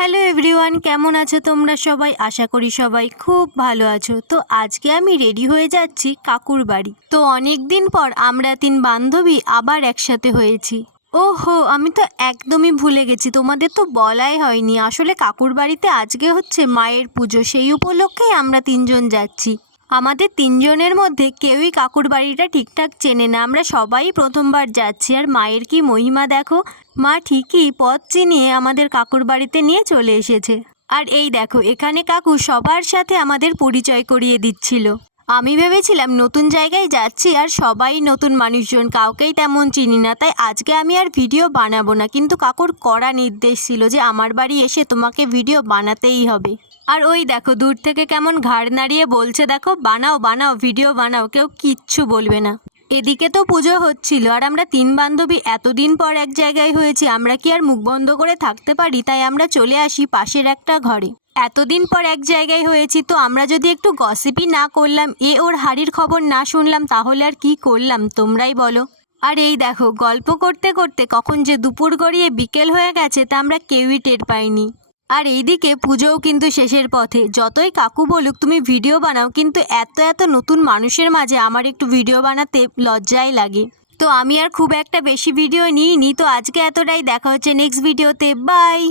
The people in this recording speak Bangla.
হ্যালো এভরিওয়ান, কেমন আছো তোমরা সবাই? আশা করি সবাই খুব ভালো আছো। তো আজকে আমি রেডি হয়ে যাচ্ছি কাকুর বাড়ি। তো অনেক দিন পর আমরা 3 বান্ধবী আবার একসাথে হয়েছি। ওহো, আমি তো একদমই ভুলে গেছি, তোমাদের তো বলাই হয়নি। আসলে কাকুর বাড়িতে আজকে হচ্ছে মায়ের পুজো, সেই উপলক্ষেই আমরা 3জন যাচ্ছি। আমাদের 3জনের মধ্যে কেউই কাকুর বাড়িটা ঠিকঠাক চেনে না, আমরা সবাই প্রথমবার যাচ্ছি। আর মায়ের কি মহিমা দেখো, মা ঠিকই পথ চিনিয়ে আমাদের কাকুর বাড়িতে নিয়ে চলে এসেছে। আর এই দেখো, এখানে কাকু সবার সাথে আমাদের পরিচয় করিয়ে দিচ্ছিল। আমি ভেবেছিলাম নতুন জায়গায় যাচ্ছি আর সবাই নতুন মানুষজন, কাউকেই তেমন চিনি না, তাই আজকে আমি আর ভিডিও বানাবো না। কিন্তু কাকুর কড়া নির্দেশ ছিল যে আমার বাড়ি এসে তোমাকে ভিডিও বানাতেই হবে। আর ওই দেখো দূর থেকে কেমন ঘাড় নাড়িয়ে বলছে, দেখো বানাও বানাও, ভিডিও বানাও, কেউ কিচ্ছু বলবে না। এদিকে তো পুজো হচ্ছিল আর আমরা 3 বান্ধবী এতদিন পর এক জায়গায় হয়েছি, আমরা কি আর মুখ বন্ধ করে থাকতে পারি? তাই আমরা চলে আসি পাশের একটা ঘরে। এতদিন পর এক জায়গায় হয়েছি, তো আমরা যদি একটু গসিপই না করলাম, ওর হাড়ির খবর না শুনলাম, তাহলে আর কি করলাম তোমরাই বলো। আর এই দেখো, গল্প করতে করতে কখন যে দুপুর গড়িয়ে বিকেল হয়ে গেছে তা আমরা কেউই টের পাইনি। আর এইদিকে পুজোও কিন্তু শেষের পথে। যতই কাকু বলুক তুমি ভিডিও বানাও, কিন্তু এত এত নতুন মানুষের মাঝে আমার একটু ভিডিও বানাতে লজ্জাই লাগে। তো আমি আর খুব একটা বেশি ভিডিও নিইনি। তো আজকে এতটাই, দেখা হচ্ছে নেক্সট ভিডিওতে। বাই।